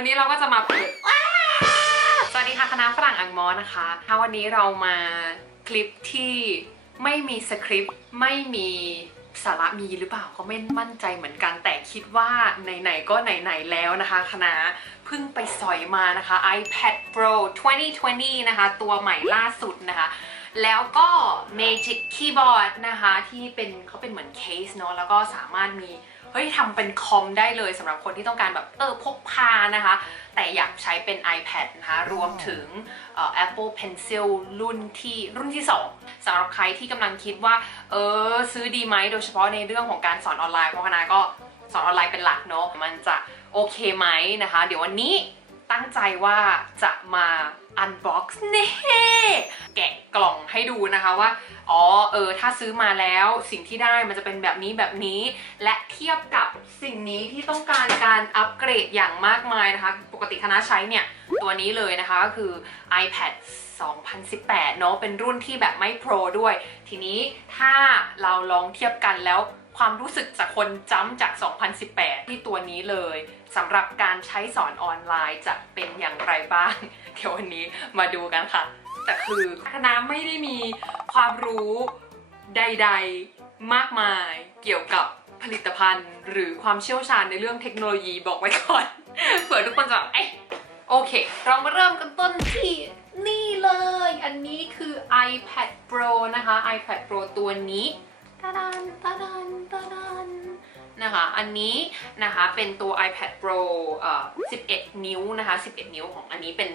วันนี้เราก็จะมาเปิดสวัสดีค่ะคณะฝรั่งอังมอนะคะถ้าวันนี้เรามาคลิปที่ไม่มีสคริปต์ไม่มีสาระมีหรือเปล่าก็ไม่มั่นใจเหมือนกันแต่คิดว่าไหนๆก็ไหนๆแล้วนะคะคณะเพิ่งไปสอยมานะคะ iPad Pro 2020 นะคะ ตัวใหม่ล่าสุดนะคะ แล้วก็ Magic Keyboard นะคะ ที่เป็นเขาเป็นเหมือนเคสเนาะแล้วก็สามารถมี เฮ้ยทำเป็นคอมได้เลยสำหรับคนที่ต้องการแบบเออพกพานะคะ แต่อยากใช้เป็น iPad นะคะรวมถึงเอ่อ Apple Pencil รุ่นที่รุ่นที่ 2สำหรับใครที่กำลังคิดว่า เออซื้อดีไหมโดยเฉพาะในเรื่องของการสอนออนไลน์เพราะคณะก็สอนออนไลน์เป็นหลักเนาะมันจะโอเคไหมนะคะ เดี๋ยววันนี้ ตั้งใจว่าจะมา unbox เน่แกะกล่องให้ดูนะคะว่า อ๋อเออถ้าซื้อมาแล้วสิ่งที่ได้มันจะเป็นแบบนี้แบบนี้ และเทียบกับสิ่งนี้ที่ต้องการการอัปเกรดอย่างมากมายนะคะ ปกติคณะใช้เนี่ย ตัวนี้เลยนะคะก็คือ iPad 2018 เนอะเป็นรุ่นที่แบบไม่โปรด้วย ทีนี้ถ้าเราลองเทียบกันแล้ว ความรู้สึกจากคนจ้ำจาก 2018 ที่ตัวนี้เลยสำหรับการใช้สอนออนไลน์จะเป็นอย่างไรบ้าง เดี๋ยววันนี้มาดูกันค่ะ แต่คือคณะไม่ได้มีความรู้ใด ๆมากมายเกี่ยวกับผลิตภัณฑ์ หรือความเชี่ยวชาญในเรื่องเทคโนโลยีบอกไว้ก่อนเผื่อทุกคนจะแบบเอ๊ะโอเค เรามาเริ่มกันต้นที่นี่เลย อันนี้คือ iPad Pro นะคะ iPad Pro ตัวนี้ ตาดานตาดานตาดานนะคะ อันนี้นะคะเป็นตัว iPad Pro เอ่อ11 นิ้วนะคะ 11 นิ้วของอันนี้เป็น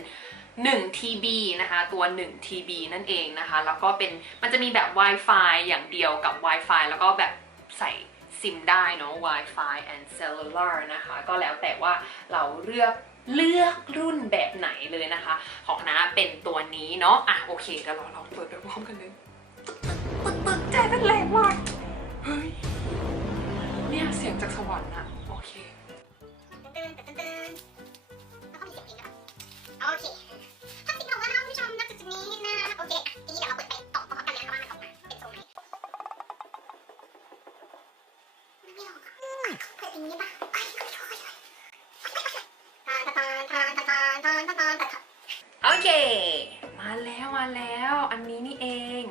1 TB นะคะ ตัว1 TB นั่นเองนะคะ แล้วก็เป็น มันจะมีแบบ Wi-Fi อย่างเดียวกับ Wi-Fi แล้วก็แบบใส่ซิมได้เนาะ Wi-Fi and cellular นะคะ ก็แล้วแต่ว่าเราเลือกเลือกรุ่นแบบไหนเลยนะคะ ของคณะเป็นตัวนี้เนาะ อะโอเคเดี๋ยวเราลองเปิดไปพร้อมกันเลย จากสวรรค์ะโอเคตื่นตื่ตื่นแล้วก็มีเสียเพงด้โอเคถ้าสิ่งของนะคะคุณผู้ชนับจุมีนะโอเคทีนี้เดี๋ยวเราเปิดไปตอบพร้อมกันเลยว่ามันออกมาเป็นทรงไหนไม่ออกเปิดอย่นี้ปะโอเค มาแล้วมาแล้ว อันนี้นี่เอง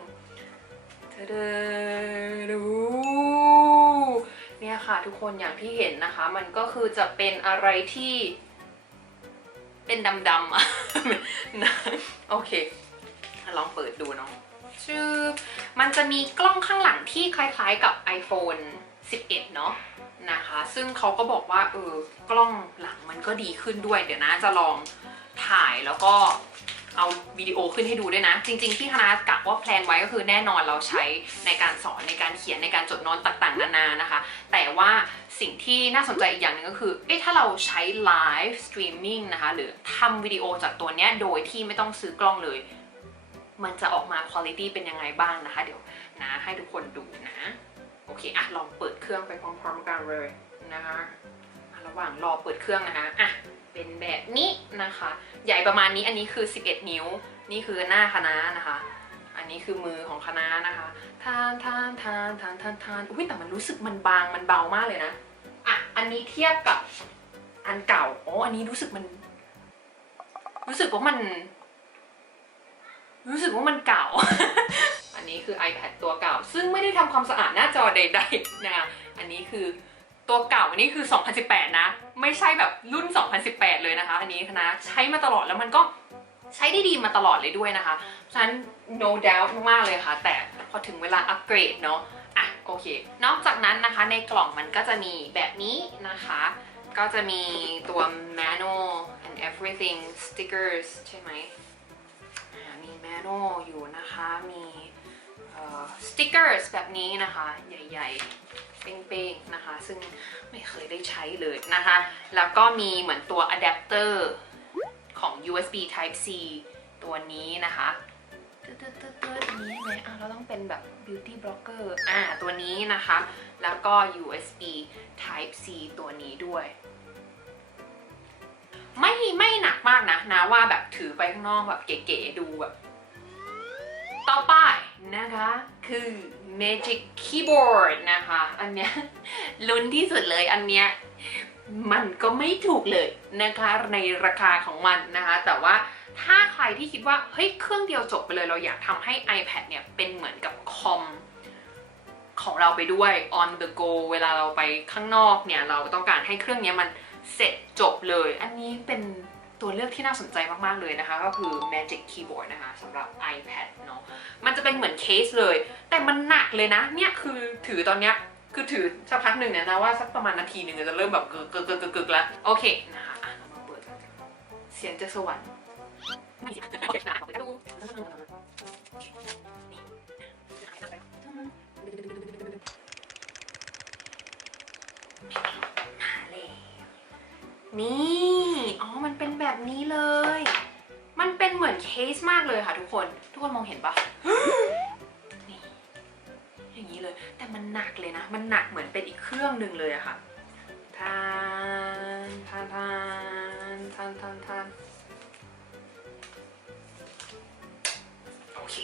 เธอเดิน คนอย่างที่เห็นนะคะ มันก็คือจะเป็นอะไรที่เป็นดำๆอะนะโอเค ลองเปิดดูเนาะชื่อมันจะมีกล้องข้างหลังที่คล้ายๆกับ iPhone 11 เนาะนะคะ ซึ่งเขาก็บอกว่าเออกล้องหลังมันก็ดีขึ้นด้วย เดี๋ยวนะจะลองถ่ายแล้วก็ เอาวิดีโอขึ้นให้ดูด้วยนะ จริง ๆ ที่คณะกะว่าแพลนไว้ก็คือแน่นอนเราใช้ในการสอนในการเขียนในการจดโน้ตต่างๆนานานะคะ แต่ว่าสิ่งที่น่าสนใจอีกอย่างหนึงก็คือเอ๊ะถ้าเราใช้ไลฟ์สตรีมมิ่งนะคะหรือทำวิดีโอจากตัวเนี้ยโดยที่ไม่ต้องซื้อกล้องเลย มันจะออกมาคุณภาพเป็นยังไงบ้างนะคะ เดี๋ยวนะให้ทุกคนดูนะโอเคอะลองเปิดเครื่องไปพร้อม ๆ กันเลยนะคะระหว่างรอเปิดเครื่องนะคะอะ เป็นแบบนี้นะคะ ใหญ่ประมาณนี้อันนี้คือ 11 นิ้ว นี่คือหน้าคณะนะคะ อันนี้คือมือของคณะนะคะทานทานทานทานทานทานอุ้ยแต่มันรู้สึกมันบางมันเบามากเลยนะอะอันนี้เทียบกับอันเก่าอ๋ออันนี้รู้สึกมัน รู้สึกว่ามัน รู้สึกว่ามันเก่า อันนี้คือ iPad ตัวเก่า ซึ่งไม่ได้ทำความสะอาดหน้าจอใดๆนะคะอันนี้คือ ตัวเก่าอันนี้คือ 2018 นะ ไม่ใช่แบบรุ่น 2018 เลยนะคะ อันนี้คณะใช้มาตลอดแล้วมันก็ใช้ได้ดีมาตลอดเลยด้วยนะคะฉะนั้น no doubt มากๆเลยค่ะ แต่พอถึงเวลาอัปเกรดเนาะอะโอเค นอกจากนั้นนะคะในกล่องมันก็จะมีแบบนี้นะคะ ก็จะมีตัว manual and everything stickers ใช่ไหมมีแมน a l อยู่นะคะมี สติกเกอร์แบบนี้นะคะ ใหญ่ๆ เป้งๆ นะคะ ซึ่งไม่เคยได้ใช้เลยนะคะ แล้วก็มีเหมือนตัวอะแดปเตอร์ของ USB Type C ตัวนี้นะคะตึ๊ดๆๆๆอันนี้ไหมอะเราต้องเป็นแบบ beauty blocker อ่าตัวนี้นะคะ แล้วก็ USB Type C ตัวนี้ด้วย ไม่ไม่หนักมากนะนะว่าแบบถือไปข้างนอกแบบเก๋ๆดูแบบ ต่อไป นะคะคือ Magic Keyboard นะคะ อันเนี้ยลุ้นที่สุดเลยอันเนี้ยมันก็ไม่ถูกเลยนะคะในราคาของมันนะคะ แต่ว่าถ้าใครที่คิดว่าเฮ้ยเครื่องเดียวจบไปเลยเราอยากทำให้ iPad เนี่ยเป็นเหมือนกับคอมของเราไปด้วย on the go เวลาเราไปข้างนอกเนี่ย เราต้องการให้เครื่องเนี้ยมันเสร็จจบเลย อันนี้เป็น ตัวเลือกที่น่าสนใจมากๆเลยนะคะ ก็คือ Magic Keyboard นะคะสำหรับ iPad เนาะมันจะเป็นเหมือนเคสเลย แต่มันหนักเลยนะ เนี่ยคือถือตอนเนี้ยคือถือสักพักหนึ่งเนี่ยนะว่าสักประมาณนาทีหนึ่งจะเริ่มแบบกึกกึกกึกกึกแล้วโอเคนะคะเรามาเปิดเสียงจากสวรรค์ไม่ใช่นะดูมาเลยนี่อ๋อมันเป็น แบบนี้เลย มันเป็นเหมือนเคสมากเลยค่ะทุกคน ทุกคนมองเห็นปะนี่อย่างนี้เลย แต่มันหนักเลยนะ มันหนักเหมือนเป็นอีกเครื่องหนึ่งเลยอะค่ะทานทานทานทานทานทานโอเค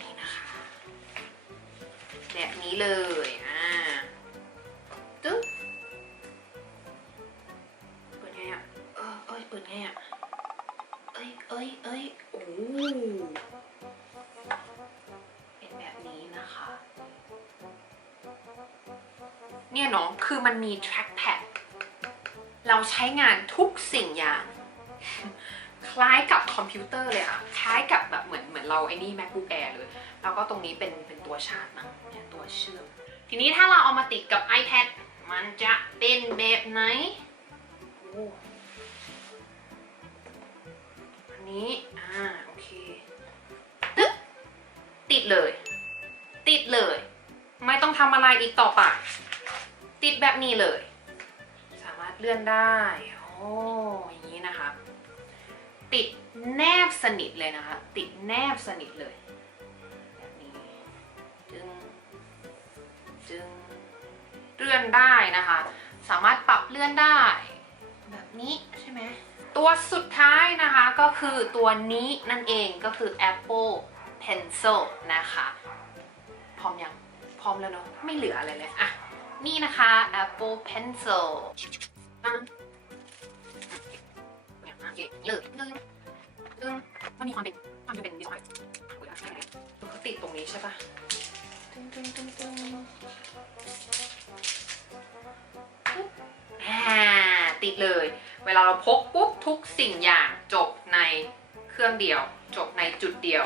นี่นะคะ แบบนี้เลยอ่า คือมันมี trackpad เราใช้งานทุกสิ่งอย่าง คล้ายกับคอมพิวเตอร์เลยอะคล้ายกับแบบเหมือนเหมือนเราไอ้นี่ macbook air เลย แล้วก็ตรงนี้เป็นเป็นตัวชาร์จนะเนี่ยตัวเชื่อม ทีนี้ถ้าเราเอามาติดกับ iPad มันจะเป็นแบบไหนอ้อันนี้ อ่า โอเค ตึ๊บติดเลย ติดเลย ไม่ต้องทำอะไรอีกต่อไป ติดแบบนี้เลย สามารถเลื่อนได้โอ้อย่างนี้นะคะ ติดแนบสนิทเลยนะคะ ติดแนบสนิทเลยแบบนี้จึงจึงเลื่อนได้นะคะ สามารถปรับเลื่อนได้ แบบนี้ใช่ไหมตัวสุดท้ายนะคะก็คือตัวนี้นั่นเองก็คือ Apple Pencil นะคะ พร้อมยัง พร้อมแล้วเนาะไม่เหลืออะไรเลยอะ นี่นะคะ Apple Pencil เลิกเลิกเลิกมันมีความเป็นความเป็นดีไซน์เขาติดตรงนี้ใช่ปะตึ้งตึ้งตึ้งตึ้งปุ๊บอ่าติดเลย เวลาเราพกปุ๊บทุกสิ่งอย่างจบในเครื่องเดียว จบในจุดเดียว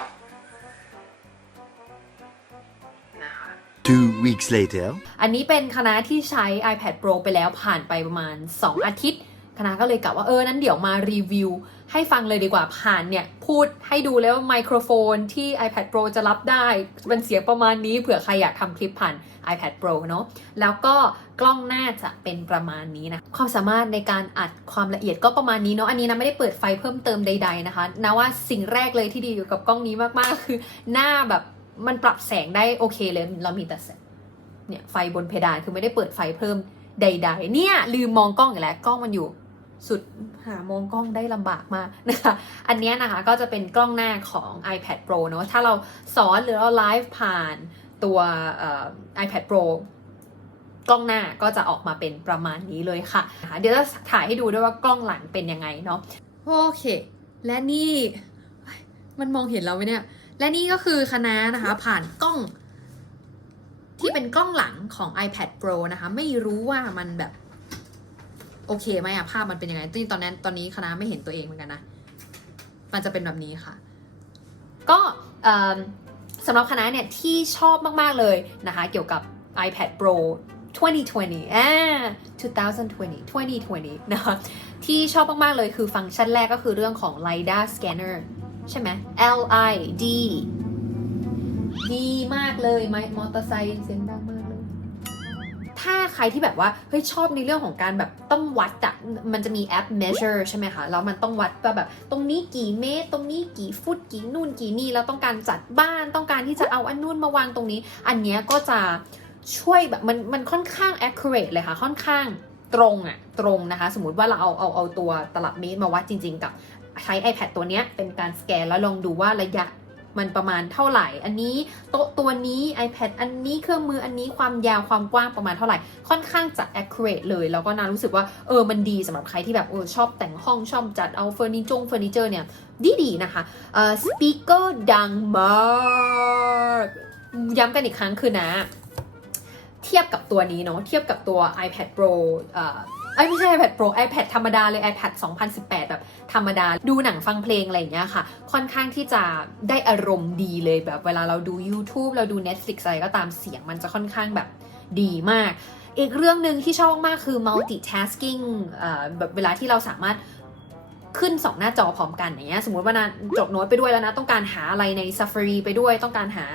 weeks later. อันนี้เป็นคณะที่ใช้ iPad Pro ไปแล้วผ่านไปประมาณ 2 อาทิตย์ คณะก็เลยกะว่าเออ นั้นเดี๋ยวมารีวิว ให้ฟังเลยดีกว่าผ่านเนี่ย พูดให้ดูแล้วว่าไมโครโฟนที่ iPad Pro จะรับได้ เป็นเสียงประมาณนี้เผื่อใครอยากทำคลิปผ่าน iPad Pro เนอะแล้วก็กล้องหน้าจะเป็นประมาณนี้นะ ความสามารถในการอัดความละเอียดก็ประมาณนี้เนาะอันนี้นะไม่ได้เปิดไฟเพิ่มเติมใด ๆนะคะนะว่าสิ่งแรกเลยที่ดีอยู่กับกล้องนี้มากๆ คือหน้าแบบมันปรับแสงได้โอเคเลย เรามีแต่แสง เนี่ยไฟบนเพดานคือไม่ได้เปิดไฟเพิ่มใด ๆ เนี่ยลืมมองกล้องอีกแล้วกล้องมันอยู่ สุดหามองกล้องได้ลำบากมากนะคะอันนี้นะคะก็จะเป็นกล้องหน้าของ iPad Pro เนอะถ้าเราสอนหรือเราไลฟ์ผ่านตัวเอ่อ iPad Pro กล้องหน้าก็จะออกมาเป็นประมาณนี้เลยค่ะะคะเดี๋ยวจะถ่ายให้ดูด้วยว่ากล้องหลังเป็นยังไงเนาะโอเค และนี่มันมองเห็นเราไหมเนี่ย และนี่ก็คือคณะนะคะผ่านกล้อง ที่เป็นกล้องหลังของ iPad Pro นะคะ ไม่รู้ว่ามันแบบ โอเคไหมอะภาพมันเป็นยังไงตอนตอนนั้นตอนนี้คณะไม่เห็นตัวเองเหมือนกันนะ มันจะเป็นแบบนี้ค่ะ ก็สำหรับคณะเนี่ยที่ชอบมาก ๆ เลยนะคะ เกี่ยวกับ iPad Pro 2020อ่า2020 2020 นะคะ ที่ชอบมาก ๆ เลยคือฟังก์ชันแรกก็คือเรื่องของ LiDAR scanner ใช่ไหม L I D ดีมากเลยไหมมอเตอร์ไซค์เสียงดังมากเลย ถ้าใครที่แบบว่าเฮ้ยชอบในเรื่องของการแบบต้องวัดอะมันจะมีแอป measure ใช่ไหมคะแล้วมันต้องวัดว่าแบบ ตรงนี้กี่เมตร ตรงนี้กี่ฟุตกี่นู่นกี่นี่แล้วต้องการจัดบ้านต้องการที่จะเอาอันนู่นมาวางตรงนี้ อันเนี้ยก็จะช่วยแบบมันมันค่อนข้าง accurate เลยค่ะ ค่อนข้างตรงอะตรงนะคะ สมมติว่าเราเอาเอาเอาตัวตลับเมตรมาวัดจริง ๆ กับใช้ iPad ตัวเนี้ยเป็นการสแกนแล้วลองดูว่าระยะ มันประมาณเท่าไหร่ อันนี้โต๊ะตัวนี้ iPad อันนี้เครื่องมืออันนี้ความยาวความกว้างประมาณเท่าไหร่ ค่อนข้างจะ accurate เลย แล้วก็นารู้สึกว่าเออมันดีสำหรับใครที่แบบเออชอบแต่งห้องชอบจัดเอาเฟอร์นิจงเฟอร์นิเจอร์เนี่ยดีดีนะคะเอ่อสปีกเกอร์ดังมากย้ำกันอีกครั้งคือนะ เทียบกับตัวนี้เนาะเทียบกับตัว iPad Pro เอ่อ เอ้ยไม่ใช่ iPad Pro iPad ธรรมดาเลย iPad 2018 แบบธรรมดา ดูหนังฟังเพลงอะไรอย่างเงี้ยค่ะ ค่อนข้างที่จะได้อารมณ์ดีเลยแบบเวลาเราดู YouTube เราดู Netflix อะไรก็ตามเสียงมันจะค่อนข้างแบบดีมากอีกเรื่องหนึ่งที่ชอบมากคือ multitasking เอ่อแบบเวลาที่เราสามารถ ขึ้นสองหน้าจอพร้อมกันอย่างเงี้ยสมมติว่านะจดโน้ตไปด้วยแล้วนะ ต้องการหาอะไรใน Safari ไปด้วย ต้องการหา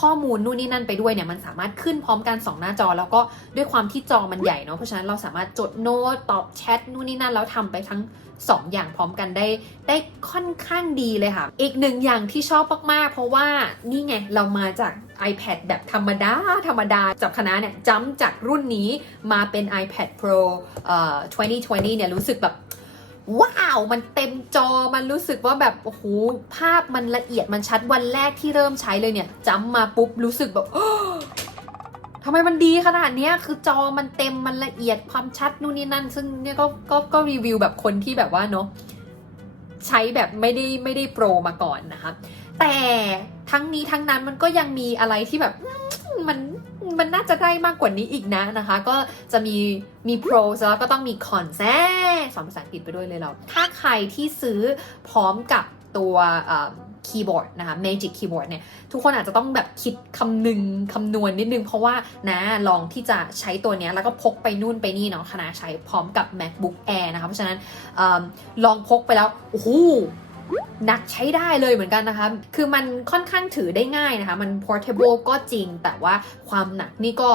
ข้อมูลนู่นนี่นั่นไปด้วยเนี่ยมันสามารถขึ้นพร้อมกันสองหน้าจอ แล้วก็ด้วยความที่จอมันใหญ่เนาะเพราะฉะนั้นเราสามารถจดโน้ตตอบแชทนู่นนี่นั่นแล้วทำไปทั้ง 2 อย่างพร้อมกันได้ ได้ค่อนข้างดีเลยค่ะ อีกหนึ่งอย่างที่ชอบมากๆ เพราะว่านี่ไงเรามาจาก iPad แบบธรรมดา ธรรมดาจากคณะเนี่ยจำจากรุ่นนี้มาเป็น iPad Pro เอ่อ2020 เนี่ยรู้สึกแบบ ว้าว มันเต็มจอมันรู้สึกว่าแบบโอ้โหภาพมันละเอียดมันชัดวันแรกที่เริ่มใช้เลยเนี่ยจำมาปุ๊บรู้สึกแบบทำไมมันดีขนาดนี้คือจอมันเต็มมันละเอียดความชัดนู่นนี่นั่น ซึ่งเนี่ยก็ก็ก็รีวิวแบบคนที่แบบว่าเนาะใช้แบบไม่ได้ไม่ได้โปรมาก่อนนะคะ แต่ทั้งนี้ทั้งนั้นมันก็ยังมีอะไรที่แบบมัน มันน่าจะได้มากกว่านี้อีกนะนะคะ ก็จะมีมีโปรแล้วก็ต้องมีคอนแซสอนภาษาอังกฤษไปด้วยเลยเรา ถ้าใครที่ซื้อพร้อมกับตัวคีย์บอร์ดนะคะ Magic Keyboard เนี่ย ทุกคนอาจจะต้องแบบคิดคำนึงคำนวณนิดนึง เพราะว่านะลองที่จะใช้ตัวเนี้ยแล้วก็พกไปนู่นไปนี่เนาะคณะใช้พร้อมกับ MacBook Air นะคะ เพราะฉะนั้นอลองพกไปแล้ว โอ้โห หนักใช้ได้เลยเหมือนกันนะคะ คือมันค่อนข้างถือได้ง่ายนะคะ มัน portable ก็จริง แต่ว่าความหนักนี่ก็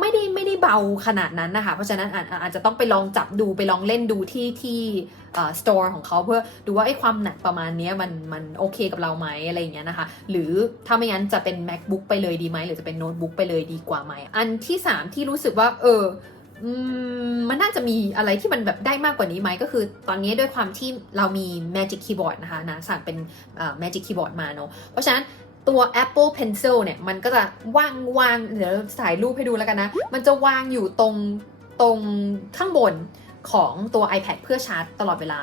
ไม่ได้ไม่ได้เบาขนาดนั้นนะคะ เพราะฉะนั้นอาจอาจจะต้องไปลองจับดูไปลองเล่นดูที่ที่ store ของเขาเพื่อดูว่าไอ้ความหนักประมาณนี้มันมันโอเคกับเราไหมอะไรอย่างเงี้ยนะคะ หรือถ้าไม่งั้นจะเป็น macbook ไปเลยดีไหมหรือจะเป็นโน้ตบุ๊กไปเลยดีกว่าไหมอันที่ 3 ที่รู้สึกว่าเออ มันน่าจะมีอะไรที่มันแบบได้มากกว่านี้ไหมก็คือ ตอนนี้ด้วยความที่เรามี Magic Keyboard นะคะนะสั่งเป็น Magic Keyboard มาเนอะเพราะฉะนั้นตัว Apple Pencil เนี่ย มันก็จะวางวางเดี๋ยวถ่ายรูปให้ดูแล้วกันนะ มันจะวางอยู่ตรงตรงข้างบนของตัว iPad เพื่อชาร์จตลอดเวลา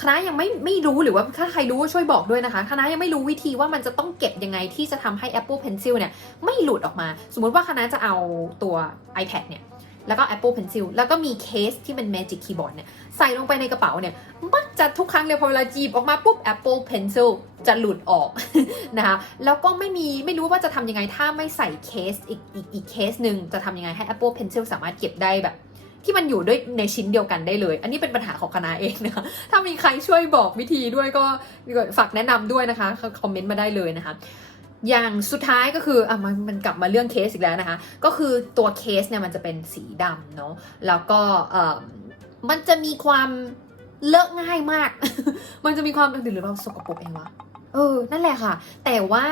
คณะยังไม่ไม่รู้หรือว่าถ้าใครรู้ช่วยบอกด้วยนะคะคณะยังไม่รู้วิธีว่ามันจะต้องเก็บยังไงที่จะทำให้ Apple Pencil เนี่ยไม่หลุดออกมา สมมุติว่าคณะจะเอาตัว iPad เนี่ย แล้วก็ Apple Pencil แล้วก็มีเคสที่เป็น Magic Keyboard เนี่ยใส่ลงไปในกระเป๋าเนี่ยมักจะทุกครั้งเลยพอเวลาจีบออกมาปุ๊บ Apple Pencil จะหลุดออกนะคะแล้วก็ไม่มีไม่รู้ว่าจะทำยังไงถ้าไม่ใส่เคสอีกอีกอีกเคสหนึ่งจะทำยังไงให้ Apple Pencil สามารถเก็บได้แบบที่มันอยู่ด้วยในชิ้นเดียวกันได้เลย อันนี้เป็นปัญหาของคณะเองนะคะ ถ้ามีใครช่วยบอกวิธีด้วยก็ฝากแนะนำด้วยนะคะ คอมเมนต์มาได้เลยนะคะ อย่างสุดท้ายก็คืออะมันมันกลับมาเรื่องเคสอีกแล้วนะคะ ก็คือตัวเคสเนี่ยมันจะเป็นสีดำเนาะแล้วก็เอ่อมันจะมีความเลอะง่ายมาก มันจะมีความหรือเราสกปรกเองวะ เออ นั่นแหละค่ะ แต่ว่า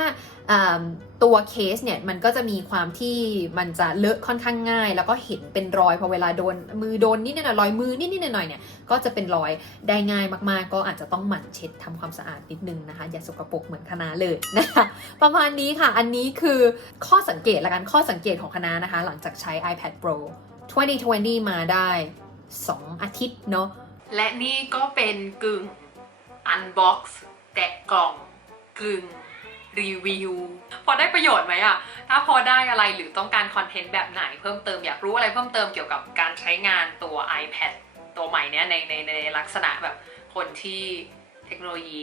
ตัวเคสเนี่ยมันก็จะมีความที่มันจะเลอะค่อนข้างง่าย แล้วก็เห็นเป็นรอยพอเวลาโดนมือโดนนิดหน่อยรอยมือนิดนิดหน่อยๆเนี่ยก็จะเป็นรอยได้ง่ายมากๆ ก็อาจจะต้องหมั่นเช็ดทำความสะอาดนิดนึงนะคะอย่าสกปรกเหมือนคณะเลยนะคะประมาณนี้ค่ะ อันนี้คือข้อสังเกตละกันข้อสังเกตของคณะนะคะ หลังจากใช้ iPad Pro 2020 มาได้ 2 อาทิตย์เนาะและนี่ก็เป็นกึ่ง unbox แกะกล่อง กึ่งรีวิวพอได้ประโยชน์ไหมอะถ้าพอได้อะไรหรือต้องการคอนเทนต์แบบไหนเพิ่มเติมอยากรู้อะไรเพิ่มเติมเกี่ยวกับการใช้งานตัว iPad ตัวใหม่เนี้ยในในในลักษณะแบบคนที่เทคโนโลยี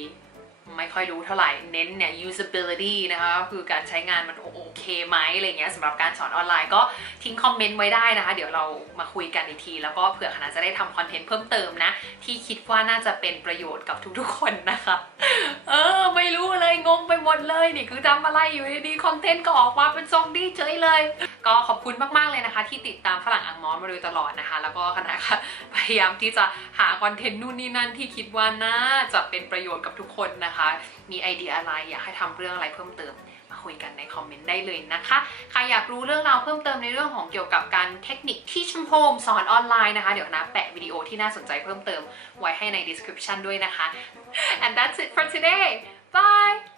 ไม่ค่อยรู้เท่าไหร่เน้นเนี่ย usability นะคะก็คือการใช้งานมันโอโอเคไหมอะไรเงี้ยสำหรับการสอนออนไลน์ก็ทิ้งคอมเมนต์ไว้ได้นะคะ เดี๋ยวเรามาคุยกันอีกที แล้วก็เผื่อคณะจะได้ทำคอนเทนต์เพิ่มเติมนะ ที่คิดว่าน่าจะเป็นประโยชน์กับทุกๆคนนะคะ เออ ไม่รู้เลยงงไปหมดเลยนี่คือทำอะไรอยู่ดีๆคอนเทนต์ก็ออกมาเป็นทรงดีเฉยเลย ก็ขอบคุณมากๆเลยนะคะ ที่ติดตามฝรั่งอังมอสมาโดยตลอดนะคะ แล้วก็คณะค่ะพยายามที่จะหาคอนเทนต์นู่นนี่นั่นที่คิดว่าน่าจะเป็นประโยชน์กับทุกคนนะคะ มีไอเดียอะไรอยากให้ทำเรื่องอะไรเพิ่มเติมมาคุยกันในคอมเมนต์ได้เลยนะคะ ใครอยากรู้เรื่องราวเพิ่มเติมในเรื่องของเกี่ยวกับการเทคนิคที่ชมโฮมสอนออนไลน์นะคะ เดี๋ยวนะแปะวิดีโอที่น่าสนใจเพิ่มเติมไว้ให้ใน description ด้วยนะคะ and that's it for today bye